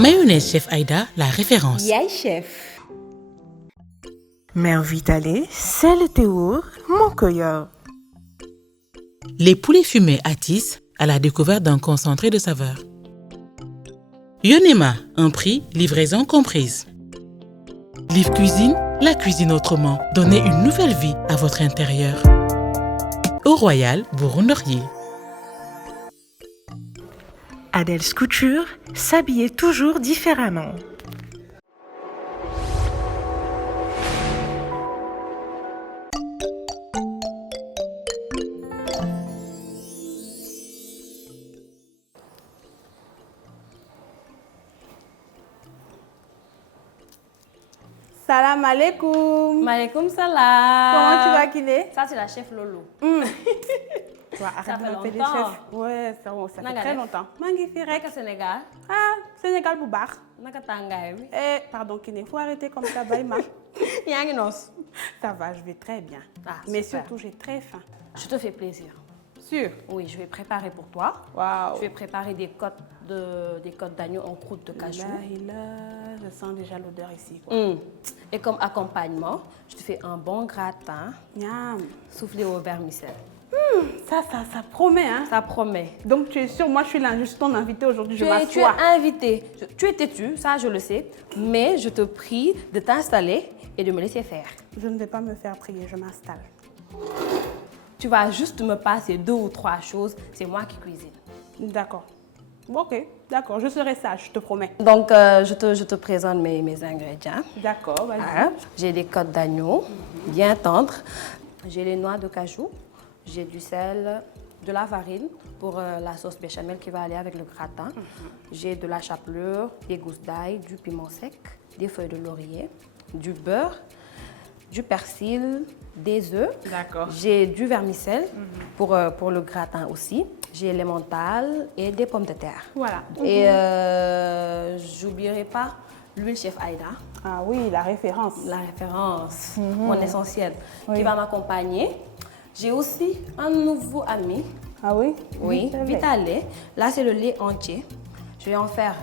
Mayonnaise Chef Aïda, la référence. Yaay chef. Mère Vitale, c'est le théour, mon cueilleur. Les poulets fumés Atis à la découverte d'un concentré de saveur. Yonema, un prix, livraison comprise. Live Cuisine, la cuisine autrement. Donnez une nouvelle vie à votre intérieur. Au Royal Burundorier. Adèle's Couture, s'habiller toujours différemment. Salam alaikum. Maaleykum salam. Comment tu vas, Kiné? Ça, c'est la chef Lolo. Arrête de fait m'appeler longtemps. chef. Ouais, ça fait Nanga très def? longtemps. maa ngi fi rek. Naka Sénégal. Ah, Sénégal bu baax. Naka tàngaay bi. Pardon, Kiné, faut arrêter comme ça, bàyyi ma. yaa ngi noos. Ça va, je vais très bien. Ah, Mais super. surtout, j'ai très faim. Je te fais plaisir. Sûr? Oui, je vais préparer pour toi. Waouh. Je vais préparer des côtes d'agneau en croûte de cajou. Là, je sens déjà l'odeur ici, quoi. Et comme accompagnement, je te fais un bon gratin Miam. soufflé au vermicelle. Ça promet, hein? Ça promet. Donc, tu es sûre, moi, je suis là, juste ton invité aujourd'hui, je Tu es m'assois. invité. Tu es têtu, ça je le sais. Mais je te prie de t'installer et de me laisser faire. Je ne vais pas me faire prier, je m'installe. Tu vas juste me passer 2 ou 3 choses. C'est moi qui cuisine. D'accord. Ok, d'accord, je serai sage, je te promets. Donc, je te présente mes ingrédients. D'accord, vas-y. Voilà. J'ai des côtes d'agneau bien tendres. J'ai les noix de cajou. J'ai du sel, de la farine pour la sauce béchamel qui va aller avec le gratin. J'ai de la chapelure, des gousses d'ail, du piment sec, des feuilles de laurier, du beurre, du persil, des œufs. D'accord. J'ai du vermicelle pour le gratin aussi. J'ai l'emmental et des pommes de terre. Voilà. Et j'oublierai pas l'huile chef Aïda, Ah oui, la référence. la référence, mon essentiel, Oui. qui va m'accompagner. J'ai aussi un nouveau ami, Ah oui? oui, Vitale. Là, c'est le lait entier. Je vais en faire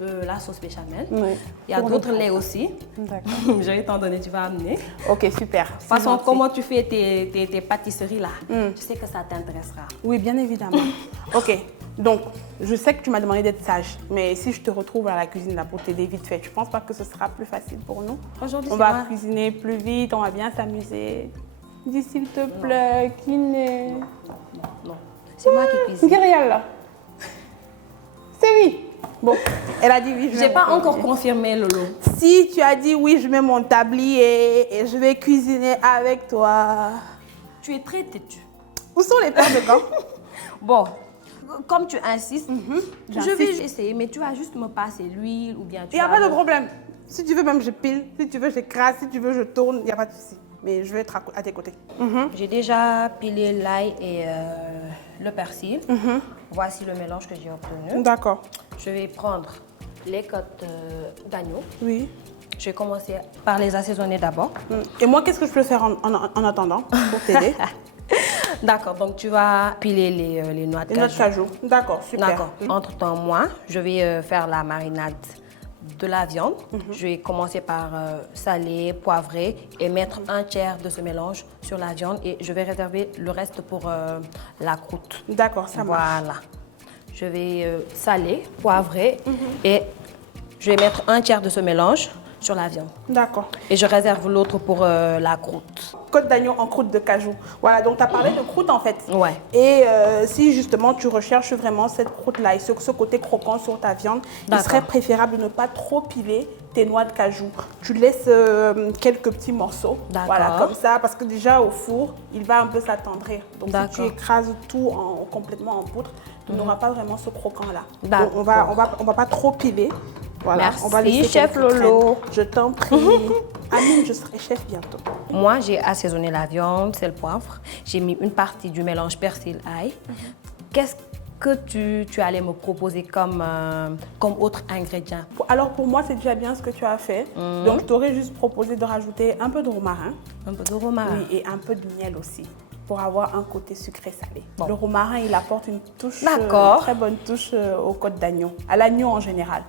la sauce béchamel. Oui. Il y a Pour d'autres le laits aussi. D'accord. Je vais t'en donner, tu vas amener. Ok, super. De toute façon, comment tu fais tes pâtisseries là, je sais que ça t'intéressera. Oui, bien évidemment. Ok, donc, je sais que tu m'as demandé d'être sage, mais si je te retrouve à la cuisine là pour t'aider vite fait, tu penses pas que ce sera plus facile pour nous? Aujourd'hui, On c'est va moi. cuisiner plus vite, on va bien s'amuser. Dis s'il te plaît, Kiné. Non, c'est moi qui cuisine. Gabriel là. C'est oui. Bon, elle a dit oui. Je J'ai mets pas mon encore tablier. confirmé Lolo. Si tu as dit oui, je mets mon tablier et je vais cuisiner avec toi. Tu es très têtu. Où sont les paires de gants? Bon, comme tu insistes, je J'insiste. vais essayer, mais tu vas juste me passer l'huile ou bien tu Il n'y a vas pas de me- problème. Si tu veux, même je pile. Si tu veux, j'écrase. Si tu veux, je tourne. Il n'y a pas de souci. Mais je vais être à tes côtés. J'ai déjà pilé l'ail et le persil. Voici le mélange que j'ai obtenu. D'accord. Je vais prendre les côtes d'agneau. Oui. Je vais commencer par les assaisonner d'abord. Et moi, qu'est-ce que je peux faire en attendant pour t'aider? D'accord, donc tu vas piler les noix de Et notre cajou. cajou. D'accord, super. D'accord. Entre-temps, moi, je vais faire la marinade de la viande. Je vais commencer par saler, poivrer et mettre un tiers de ce mélange sur la viande et je vais réserver le reste pour la croûte. D'accord, ça marche. Voilà. Je vais saler, poivrer et je vais mettre un tiers de ce mélange sur la viande. D'accord. Et je réserve l'autre pour la croûte. Côte d'agneau en croûte de cajou. Voilà, donc tu as parlé de croûte en fait. Ouais. Et si justement tu recherches vraiment cette croûte-là et ce côté croquant sur ta viande, il D'accord. serait préférable de ne pas trop piler tes noix de cajou. Tu laisses quelques petits morceaux. D'accord. Voilà, comme ça, parce que déjà au four, il va un peu s'attendrir. Donc si tu D'accord. écrases tout complètement en poudre, tu n'auras pas vraiment ce croquant-là. D'accord. Donc on va pas trop piler. Voilà, Merci, on va laisser chef quelques Lolo. graines. Je t'en prie. Amine, je serai chef bientôt. Moi, j'ai assaisonné la viande, sel, poivre. J'ai mis une partie du mélange persil-ail. Qu'est-ce que tu allais me proposer comme autre ingrédient? Alors pour moi, c'est déjà bien ce que tu as fait. Donc je t'aurais juste proposé de rajouter un peu de romarin. Un peu de romarin. Oui, et un peu de miel aussi, pour avoir un côté sucré-salé. Bon. Le romarin, il apporte une touche, D'accord. une très bonne touche aux côtes d'agneau, à l'agneau en général.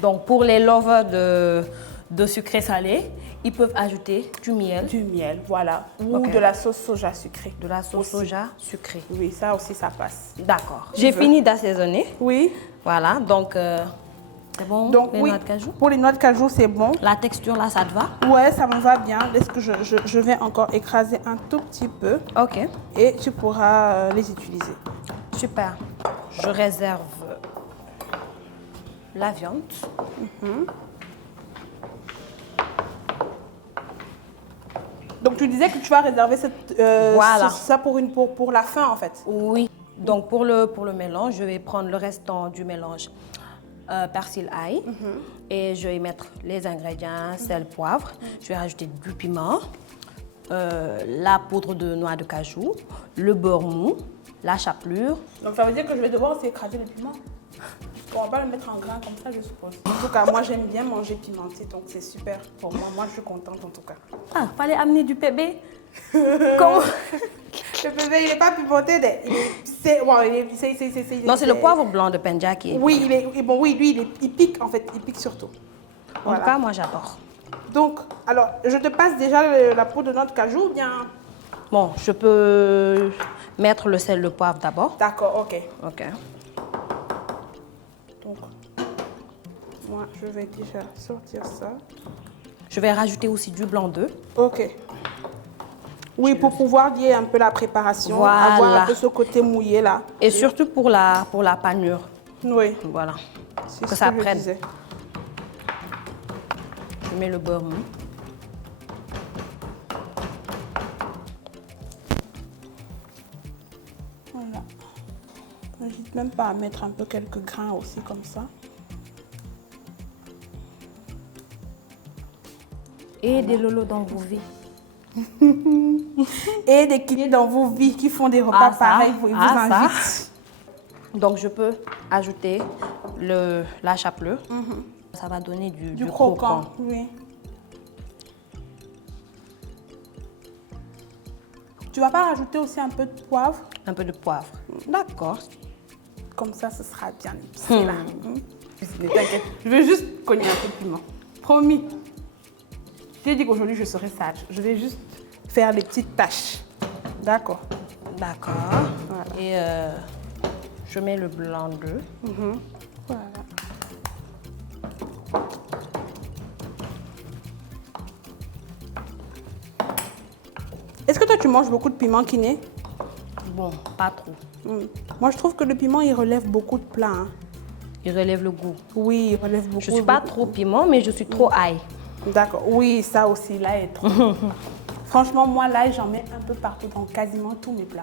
Donc, pour les lovers de sucré salé, ils peuvent ajouter du miel. Du miel, voilà. Ou Ok. de la sauce soja sucrée. De la sauce Aussi. soja sucrée. Oui, ça aussi, ça passe. D'accord. J'ai fini d'assaisonner. Oui. Voilà, donc c'est bon. Donc, les oui, noix de cajou. pour les noix de cajou, c'est bon. La texture là, ça te va? Ouais, ça me va bien. Est-ce que je vais encore écraser un tout petit peu Ok, et tu pourras les utiliser. super. Je réserve la viande. Donc, tu disais que tu vas réserver cette, Voilà. ça pour la fin, en fait. Oui. Donc pour le mélange, je vais prendre le restant du mélange persil ail et je vais mettre les ingrédients, sel, poivre. Je vais rajouter du piment, la poudre de noix de cajou, le beurre mou, la chapelure. Donc, ça veut dire que je vais devoir aussi écraser le piment. On va pas le mettre en grain comme ça, je suppose. En tout cas, moi, j'aime bien manger pimenté, donc c'est super pour moi. Moi, je suis contente, en tout cas. Ah, fallait amener du PB. Comment? Le bébé, il n'est pas pimenté. Non, c'est le poivre blanc de Penja qui est. Oui, lui, il pique, en fait. Il pique surtout. En tout cas, moi j'adore. Donc, alors, je te passe déjà la poudre de noix de cajou ou bien... Bon, je peux mettre le sel, le poivre d'abord. D'accord, ok. Ok. Donc, moi, je vais déjà sortir ça. Je vais rajouter aussi du blanc d'œuf. Ok. Oui, pour pouvoir lier un peu la préparation, Voilà. avoir un peu ce côté mouillé là. Et surtout pour la panure. Oui, Voilà. c'est Que ce ça que je prenne. disais. Je mets le beurre mou. Voilà. N'hésite même pas à mettre un peu quelques grains aussi comme ça. Et des lolos dans vos vies. Et des clients dans vos vies qui font des repas Ah, ça. pareils, ils vous Ah, ça. invitent. Donc je peux ajouter la chapelure. Ça va donner du croquant. croquant. Oui. Tu vas pas rajouter aussi un peu de poivre? Un peu de poivre. D'accord. Comme ça, ce sera bien épicé là. Mais t'inquiète, je vais juste cogner un peu de piment. Promis. J'ai dit qu'aujourd'hui, je serai sage. Je vais juste faire les petites tâches. D'accord. D'accord. Voilà. Et je mets le blanc d'œuf. Voilà. Est-ce que toi, tu manges beaucoup de piment, Kiné? Bon, pas trop. Moi, je trouve que le piment, il relève beaucoup de plats. Hein. Il relève le goût. Oui, il relève beaucoup. Je suis pas trop piment, mais je suis trop ail. D'accord. Oui, ça aussi, l'ail est trop. Franchement, moi, l'ail, j'en mets un peu partout dans quasiment tous mes plats.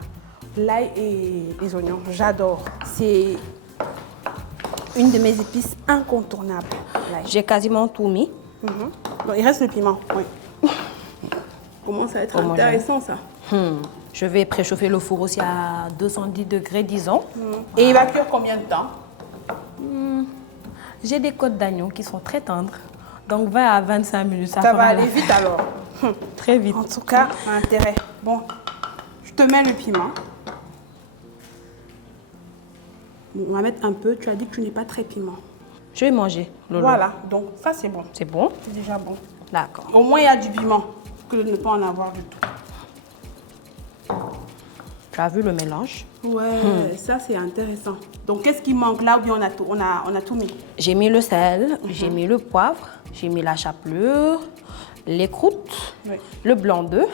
L'ail et les oignons, j'adore. C'est une de mes épices incontournables, l'ail. J'ai quasiment tout mis. Donc, il reste le piment, oui. Commence à être Homogène. intéressant, ça. Je vais préchauffer le four aussi à 210 degrés, disons. Et il va cuire combien de temps? J'ai des côtes d'agneau qui sont très tendres. Donc 20 à 25 minutes, ça Ça fera va la aller vite alors. Très vite. En tout cas, intérêt. Bon, je te mets le piment. Bon, on va mettre un peu. Tu as dit que tu n'es pas très piment. Je vais manger, Lolo. Voilà, donc ça c'est bon. C'est bon? C'est déjà bon. D'accord. Au moins il y a du piment que de ne pas en avoir du tout. Tu as vu le mélange? Ouais, ça c'est intéressant. Donc qu'est-ce qui manque là ou bien on a tout mis? J'ai mis le sel, j'ai mis le poivre, j'ai mis la chapelure, les croûtes, Oui. le blanc d'œuf,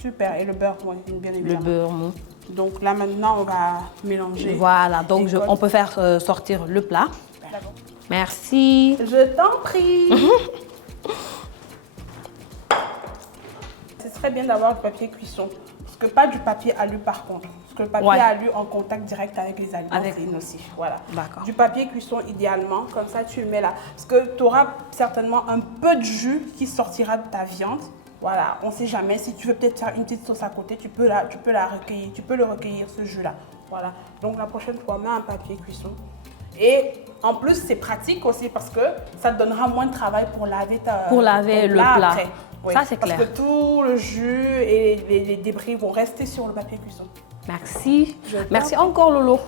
Super, et le beurre, oui, bien le évidemment. beurre mou. Donc là maintenant on va mélanger. Voilà, donc les côtes. on peut faire sortir le plat. Merci. Je t'en prie. C'est très bien d'avoir du papier cuisson. Parce que pas du papier alu par contre. Parce que le papier Ouais. alu en contact direct avec les aliments, Avec- c'est nocif. Voilà. D'accord. Du papier cuisson idéalement, comme ça tu le mets là. Parce que tu auras certainement un peu de jus qui sortira de ta viande. Voilà, on ne sait jamais. Si tu veux peut-être faire une petite sauce à côté, tu peux la recueillir. Tu peux le recueillir, ce jus-là. Voilà. Donc la prochaine fois, mets un papier cuisson. Et en plus, c'est pratique aussi parce que ça te donnera moins de travail pour laver ton le plat. après. Oui, Ça, c'est clair. Parce que tout le jus et les débris vont rester sur le papier cuisson. Merci. Je t'en Merci encore, Lolo.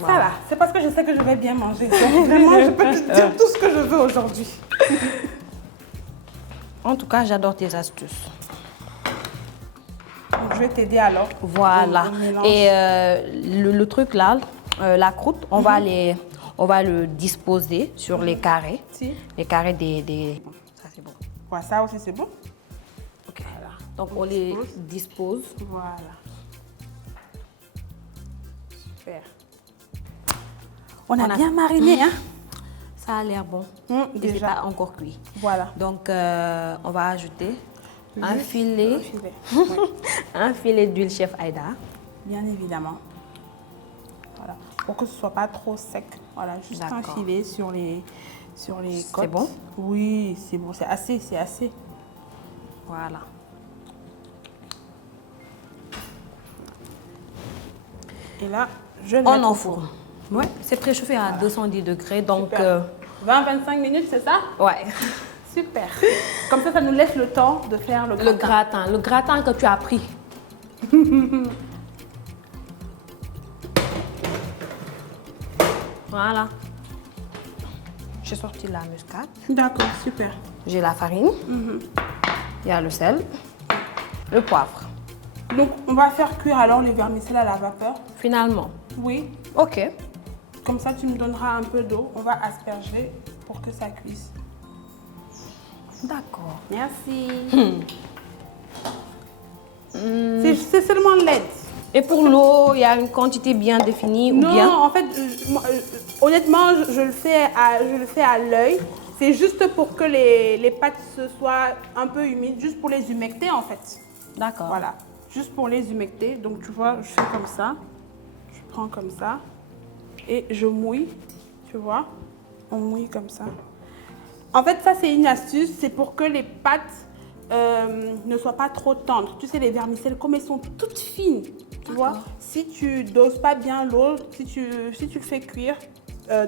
Ça va, c'est parce que je sais que je vais bien manger. Donc vraiment, je peux te dire tout ce que je veux aujourd'hui. En tout cas, j'adore tes astuces. Donc, je vais t'aider alors. Voilà. au mélange. Et le truc là, la croûte, on va le disposer sur les carrés. Si. Les carrés des... Ça, c'est bon. Ouais, ça aussi, c'est bon. Ok. Donc, on les dispose. Voilà. Super. On a bien mariné, hein? Ça a l'air bon. Et c'est Déjà. pas encore cuit. Voilà. Donc, on va ajouter un filet, Oui, un filet d'huile chef Aïda. bien évidemment. Voilà. Pour que ce soit pas trop sec. Voilà, juste un D'accord. filet sur les côtes. C'est bon? Oui, c'est bon. C'est assez, c'est assez. Voilà. Et là, je le On mets au enfourne. Ouais, c'est préchauffé à 210 degrés. Donc, Super. 20-25 minutes, c'est ça? ouais. Super. Comme ça nous laisse le temps de faire le gratin. Le gratin que tu as pris. Voilà. J'ai sorti la muscade. D'accord, super. J'ai la farine. Il y a le sel. Le poivre. Donc, on va faire cuire alors les vermicelles à la vapeur. Finalement. Oui. Ok. Comme ça, tu me donneras un peu d'eau. On va asperger pour que ça cuise. D'accord. Merci. C'est seulement l'aide. Et pour l'eau, il y a une quantité bien définie ou Non, bien? en fait, honnêtement, je le fais à l'œil. C'est juste pour que les pâtes soient un peu humides, juste pour les humecter en fait. D'accord. Voilà, juste pour les humecter. Donc tu vois, je fais comme ça. Je prends comme ça et je mouille. Tu vois, on mouille comme ça. En fait, ça c'est une astuce, c'est pour que les pâtes ne soient pas trop tendres. Tu sais, les vermicelles, comme elles sont toutes fines, tu vois, si tu doses pas bien l'eau, si tu le fais cuire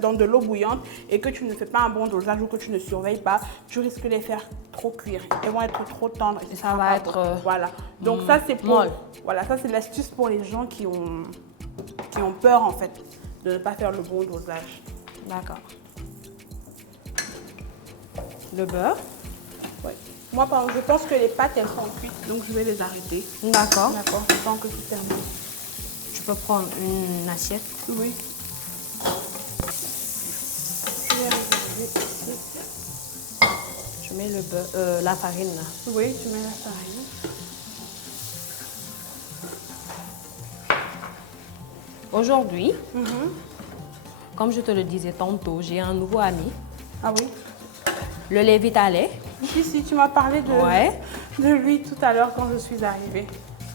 dans de l'eau bouillante et que tu ne fais pas un bon dosage ou que tu ne surveilles pas, tu risques de les faire trop cuire. Elles vont être trop tendres. Et ça va être, Voilà. Donc ça, c'est pour... molle. Voilà, ça c'est l'astuce pour les gens qui ont peur, en fait, de ne pas faire le bon dosage. D'accord. Le beurre. Ouais. Moi, par exemple, je pense que les pâtes, elles sont cuites, donc je vais les arrêter. D'accord. D'accord, le temps que tu termines. Je peux prendre une assiette. Oui. Je vais réserver ici. Je mets le beurre, la farine là. Oui, tu mets la farine. Aujourd'hui, comme je te le disais tantôt, j'ai un nouveau ami, Ah oui. le lait Vitalait. Si, tu m'as parlé Ouais. de lui tout à l'heure quand je suis arrivée.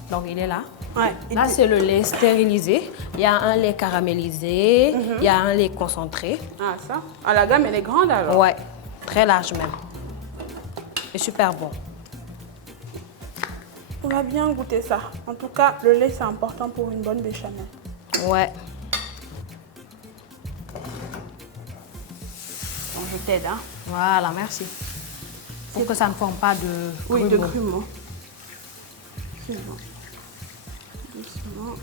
Donc il est là. Ouais. Là, c'est le lait stérilisé. Il y a un lait caramélisé, il y a un lait concentré. Ah, ça. Ah, la gamme, elle est grande alors. Ouais, très large même. Et super bon. On va bien goûter ça. En tout cas, le lait, c'est important pour une bonne béchamel. Ouais. Donc, je t'aide, hein. Voilà, merci. Pour que ça ne forme pas de Oui, de grumeaux. grumeaux. Doucement. Doucement.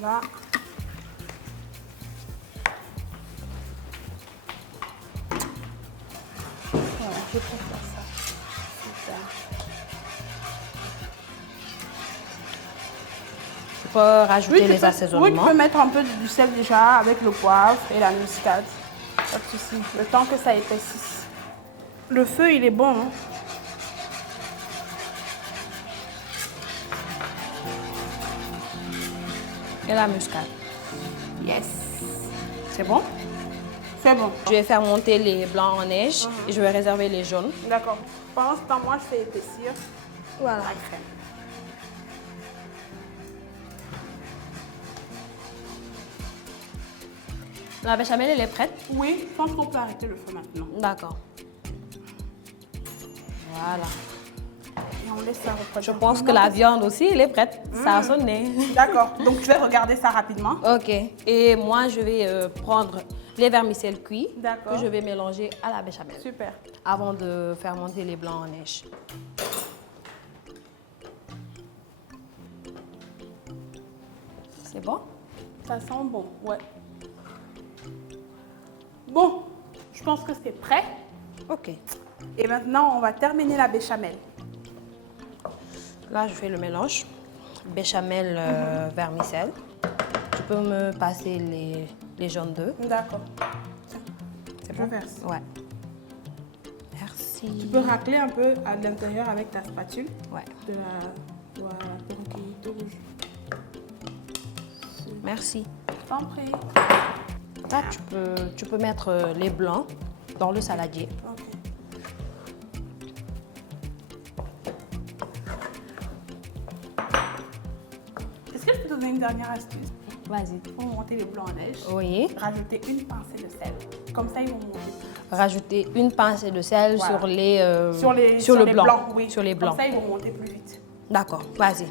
Voilà. Voilà, je préfère ça. Super. Tu peux rajouter tu les peux- assaisonnements. Oui, tu peux mettre un peu du sel déjà avec le poivre et la muscade. Pas de souci. Le temps que ça épaississe. Le feu, il est bon. Hein. Et la muscade. Yes. C'est bon? C'est bon. Je vais faire monter les blancs en neige et je vais réserver les jaunes. D'accord. Pendant ce temps, moi, je fais épaissir Voilà. la crème. La béchamel, elle est prête? Oui, je pense qu'on peut arrêter le feu maintenant. D'accord. Voilà. Et on laisse ça refroidir. Je pense que la viande aussi, elle est prête. Ça a sonné. D'accord. Donc, je vais regarder ça rapidement. Ok. Et moi, je vais prendre les vermicelles cuits D'accord. que je vais mélanger à la béchamel Super. avant de faire monter les blancs en neige. C'est bon? Ça sent bon, ouais. Bon, je pense que c'est prêt. Ok. Et maintenant, on va terminer la béchamel. Là, je fais le mélange. Béchamel, vermicelle. Tu peux me passer les jaunes d'œufs. D'accord. C'est Je bon? verse. Ouais. Merci. Tu peux racler un peu à l'intérieur avec ta spatule. Ouais. Voilà, pour recueillir tout le jus. Merci. Je t'en prie. Là, tu peux mettre les blancs dans le saladier. Ok. Est-ce que je peux te donner une dernière astuce? Vas-y. Pour monter les blancs en neige, Oui. rajouter une pincée de sel. Comme ça, ils vont monter. Rajouter une pincée de sel Voilà. sur les sur le les blanc. blancs, oui. Sur les blancs. Comme ça, ils vont monter plus vite. D'accord. Vas-y.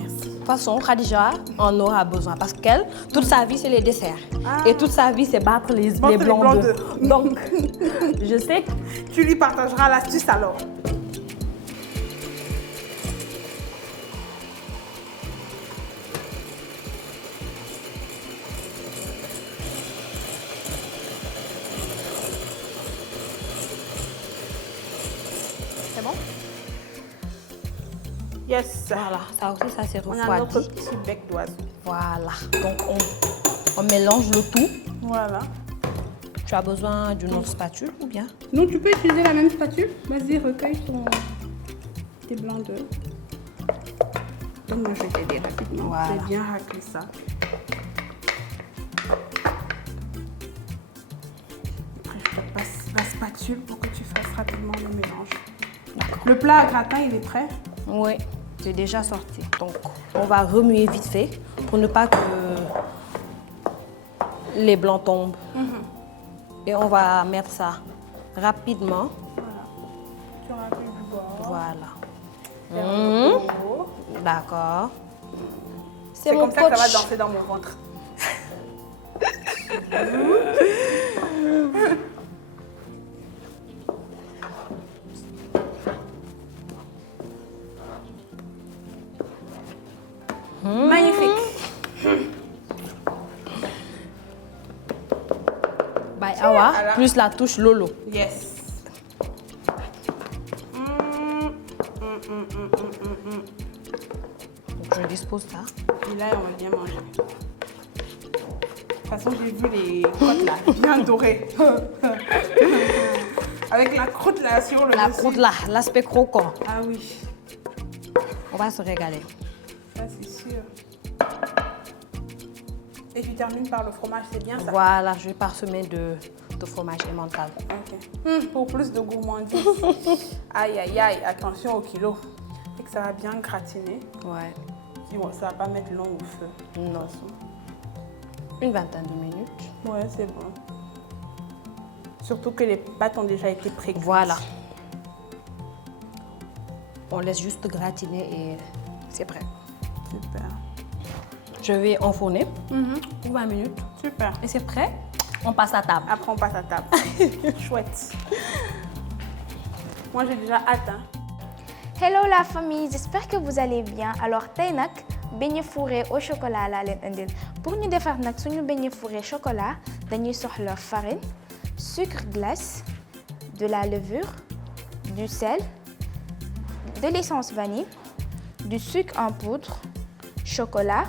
Merci. De toute façon, Khadija en aura besoin parce qu'elle, toute sa vie, c'est les desserts. Ah. Et toute sa vie, c'est battre les les blancs blancs d'œufs. Donc, je sais que Tu lui partageras l'astuce alors. c'est bon. Yes. Voilà, ça aussi, ça s'est On a notre refroidi. petit bec d'oiseau. Voilà. Donc, on mélange le tout. Voilà. Tu as besoin d'une autre spatule ou bien? Donc, tu peux utiliser la même spatule. Vas-y, recueille tes blancs d'œufs. Donc, moi, je vais t'aider rapidement. Voilà. Je vais bien racler ça. Après, je te passe la spatule pour que tu fasses rapidement le mélange. Le plat à gratin, il est prêt. Oui, c'est déjà sorti. Donc, on va remuer vite fait pour ne pas que les blancs tombent. Et on va mettre ça rapidement. Voilà. Tu racles du bord. Voilà. Vers le haut. D'accord. C'est mon comme ça que ça va coach. danser dans mon ventre. Magnifique. By Awa, à la- plus la touche Lolo. Yes. Donc, je dispose ça. Et là, on va bien manger. De toute façon, j'ai vu les crottes là, bien dorées. Avec la croûte là sur le La dessus. croûte là, l'aspect croquant. Ah oui, On va se régaler. ça c'est sûr. Et tu termines par le fromage, c'est bien ça? Voilà, je vais parsemer de fromage emmental. Ok. Pour plus de gourmandise. Aïe, aïe, aïe, attention au kilo. Et que ça va bien gratiner. Ouais. Puis, ouais, ça va pas mettre long au feu. Non. Une vingtaine de minutes. Ouais, c'est bon. Surtout que les pâtes ont déjà été pré-cuites. Voilà. On laisse juste gratiner et c'est prêt. Super. Je vais enfourner pour 20 minutes. Super. Et c'est prêt. On passe à table. Après, on passe à table. Chouette. Moi, j'ai déjà hâte. Hein. Hello la famille, j'espère que vous allez bien. Alors tey nag beignet fourré au chocolat laa leen indil. Pour ñu defar nag suñu beignet fourré chocolat dañuy soxla farine, sucre glace, de la levure, du sel, de l'essence vanille, du sucre en poudre, chocolat,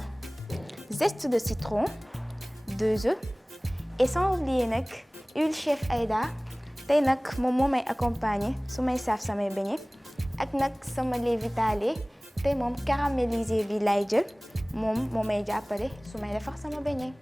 zeste de citron, 2 œufs et sans oublier nag huile chef Aïda. Tey nag moom moo may accompagner su may saaf samay beignet. Ak nag sama lait vitale tey moom caramélisé bi lay jël moom moo may jàppale su may defar sama beignet.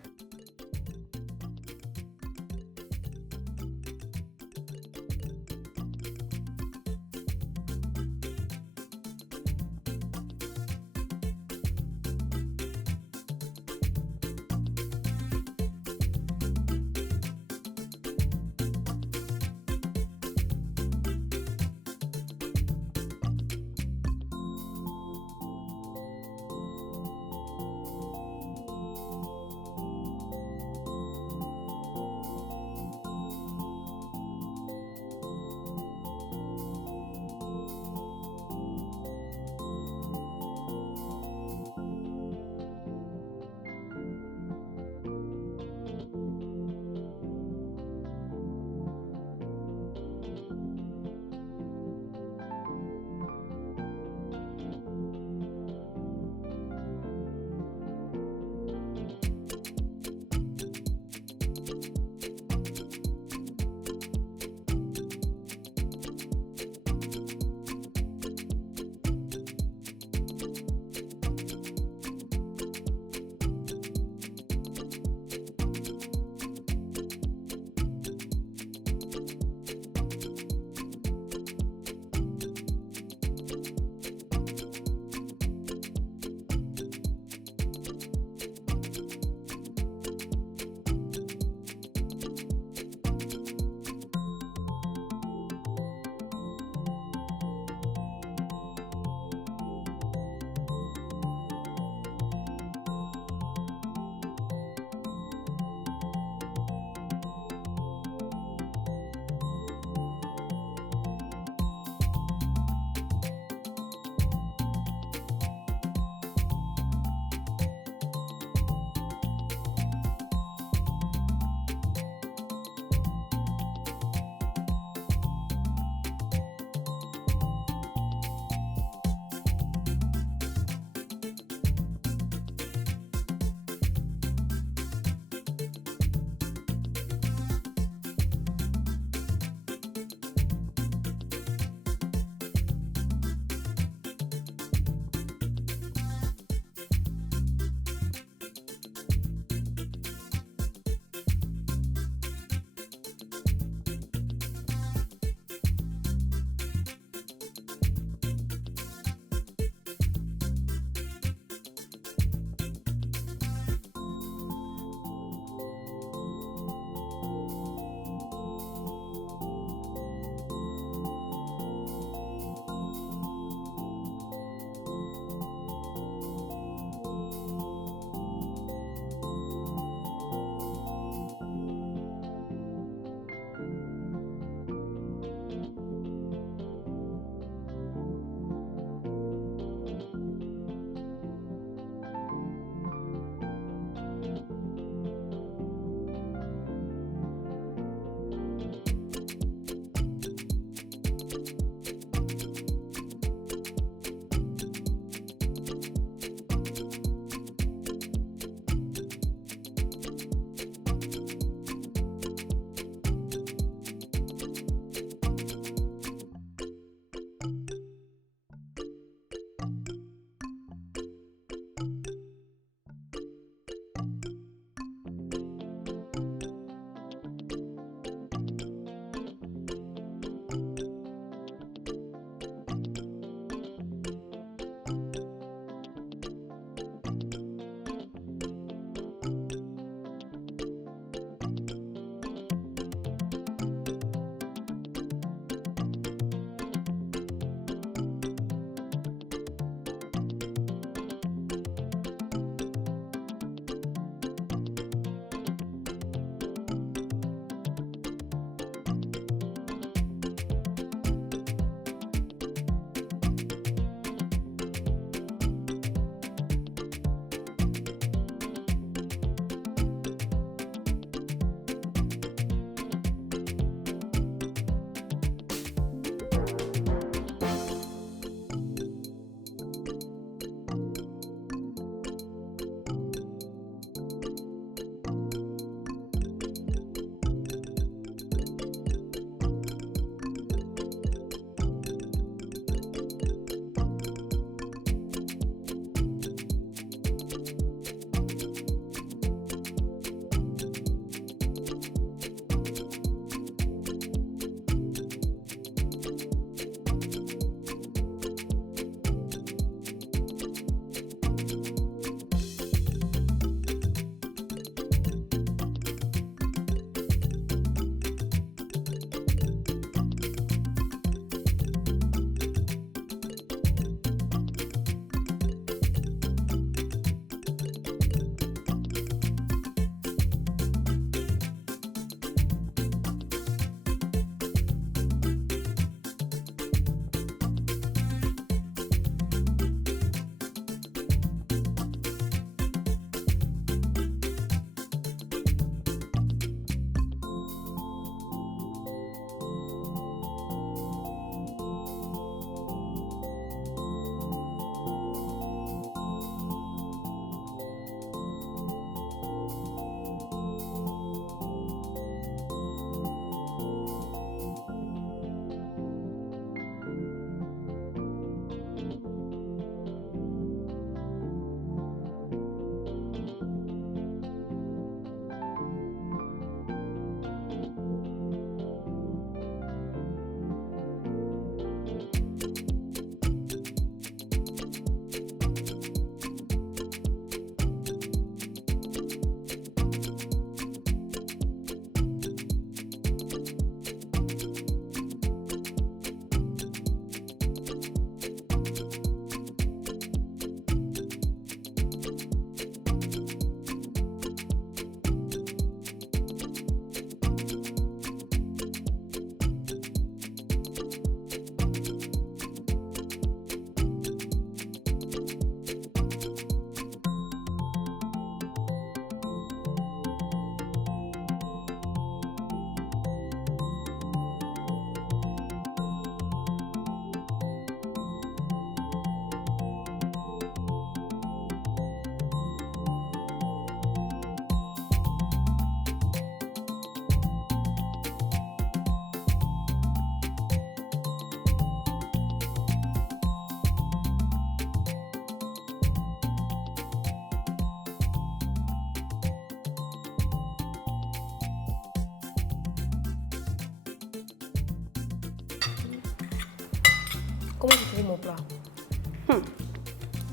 Comment tu trouves mon plat?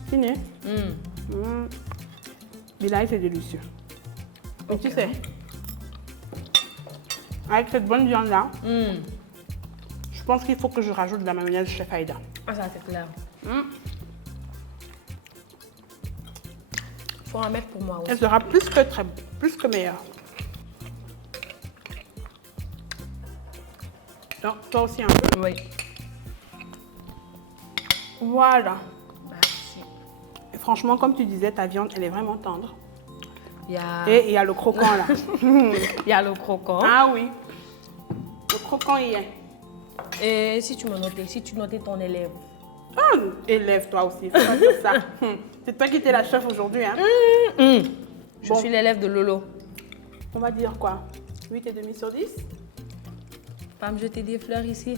Fini. Bilaï, c'est délicieux. Et tu sais, avec cette bonne viande-là, je pense qu'il faut que je rajoute de la mayonnaise Chef Aïda. Ah, ça, c'est clair. Faut en mettre pour moi aussi. Elle sera plus que meilleure. Donc, toi aussi un peu. Oui. Voilà. Merci. Et franchement, comme tu disais, ta viande, elle est vraiment tendre. Il y a... Et il y a le croquant là. Il y a le croquant. Ah oui. Le croquant y est. Et si tu notais ton élève. Ah, élève toi aussi, faut pas dire ça. C'est toi qui étais la chef aujourd'hui, hein. Je suis l'élève de Lolo. On va dire quoi? 8,5 sur 10? Pas me jeter des fleurs ici.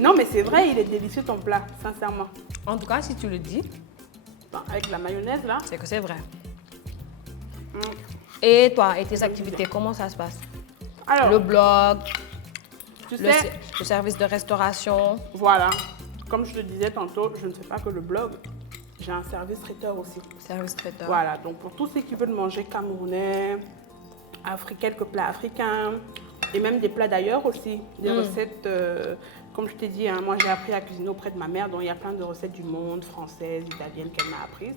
Non, mais c'est vrai, il est délicieux ton plat, sincèrement. En tout cas, si tu le dis, Bon, avec la mayonnaise là. c'est que c'est vrai. Et toi, et tes activités, comment ça se passe? Alors, Le blog, tu le sais, service de restauration. voilà. Comme je te disais tantôt, je ne fais pas que le blog. J'ai un service traiteur aussi. Service traiteur. Voilà, donc pour tous ceux qui veulent manger camerounais, quelques plats africains, et même des plats d'ailleurs aussi, des recettes, comme je t'ai dit, hein, moi j'ai appris à cuisiner auprès de ma mère, donc il y a plein de recettes du monde, françaises, italiennes qu'elle m'a apprises.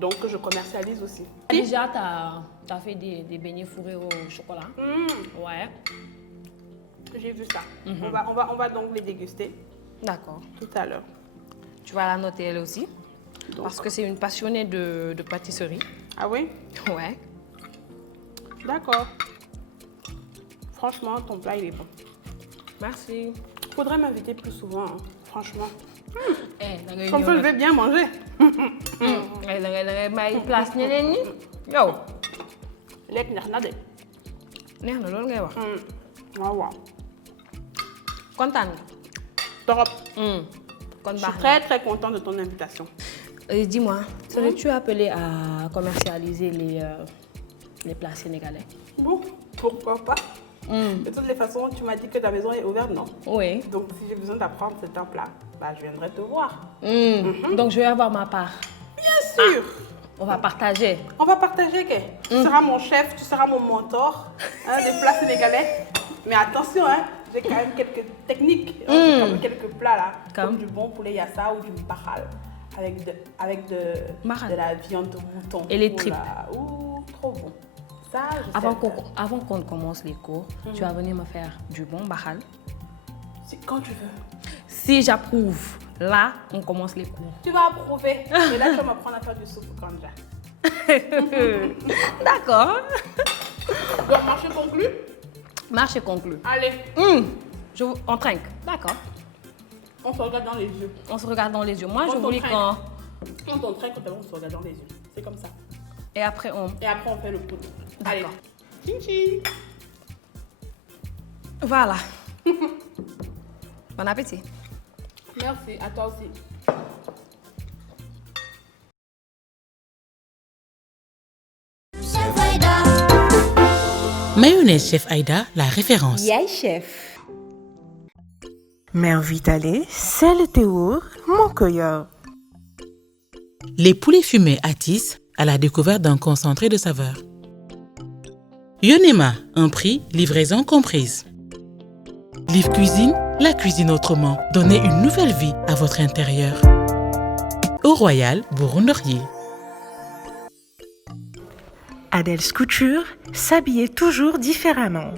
Donc je commercialise aussi. Déjà, tu as fait des beignets fourrés au chocolat. Ouais. J'ai vu ça. On va donc les déguster D'accord. tout à l'heure. Tu vas la noter elle aussi. Donc- Parce que c'est une passionnée de pâtisserie. Ah oui? Ouais. D'accord. Franchement, ton plat il est bon. Merci. Faudrait m'inviter plus souvent, hein, franchement. Eh, Comme ça, je vais bien manger. may place ñeneen ñi yow Lekk neex na de. neex na loolu ngay wax. Waaw waaw. kontaan nga. Torop. kon Je suis baax na. très très contente de ton invitation. Dis-moi, serais-tu appelé à commercialiser les plats sénégalais? Bon, pourquoi pas? De toutes les façons, tu m'as dit que ta maison est ouverte, non? Oui. Donc si j'ai besoin d'apprendre certains plats, bah, je viendrai te voir. Donc je vais avoir ma part. Bien sûr. On va partager. On va partager, que tu seras mon chef, tu seras mon mentor des plats sénégalais. Mais attention, hein, j'ai quand même quelques techniques, j'ai quand même quelques plats là, comme du bon poulet yassa ou du mbahal avec de la viande de mouton. Et les tripes. Ouh, trop bon. Ça, je sais Avant faire. qu'on commence les cours, tu vas venir me faire du bon bahal. Quand tu veux. Si j'approuve, là, on commence les cours. Tu vas approuver. Et là, tu vas m'apprendre à faire du soupe kanja. D'accord. Donc, marché conclu. Marché conclu. Allez, On trinque. D'accord. on se regarde dans les yeux. On se regarde dans les yeux. Moi, Quand je on voulais trinque. quand... Quand on traîne, on se regarde dans les yeux. C'est comme ça. Et après, on... Et après, on fait le poudre. Allez. D'accord. Tching tching. Voilà. Bon appétit. Merci, à toi aussi. Mayonnaise Chef Aïda, la référence. Yaay chef. Mère Vitalé, sel Théour, mon cueilleur. Les poulets fumés Atis à la découverte d'un concentré de saveur. Yonema, un prix, livraison comprise. Livre Cuisine, la cuisine autrement. Donnez une nouvelle vie à votre intérieur. Au Royal, Burundorye. Adèle's Couture, s'habiller toujours différemment.